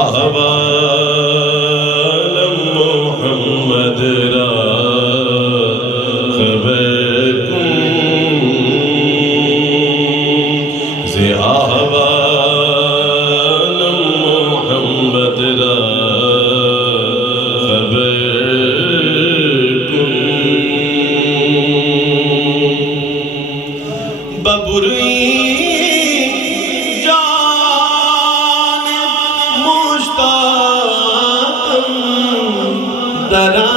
احوالم محمد را خبر کن زی احوالم محمد را ببری جان مشتاقم درا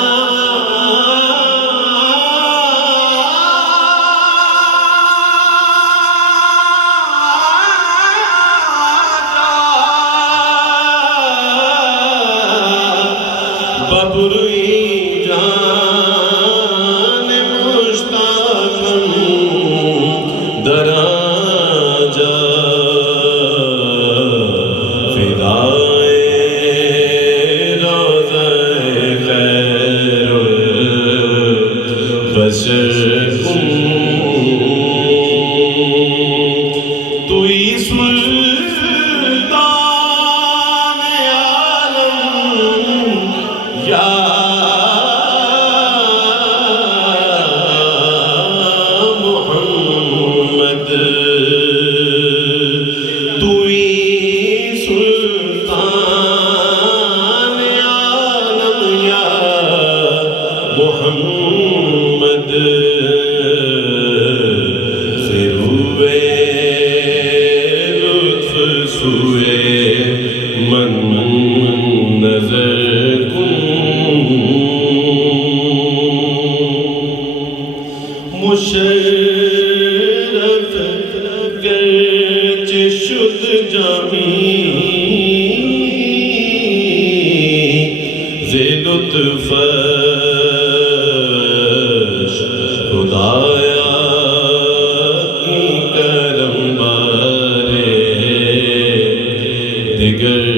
ببری جان مشتاقم درا جا فدائے روضہ خیر البشر کن توئی سلطان عالم یا محمد سے روئے لطف سوئے من نظر کن مشرف گرچ شد جامی زی لطف خدایا کی کرم بارے دیگر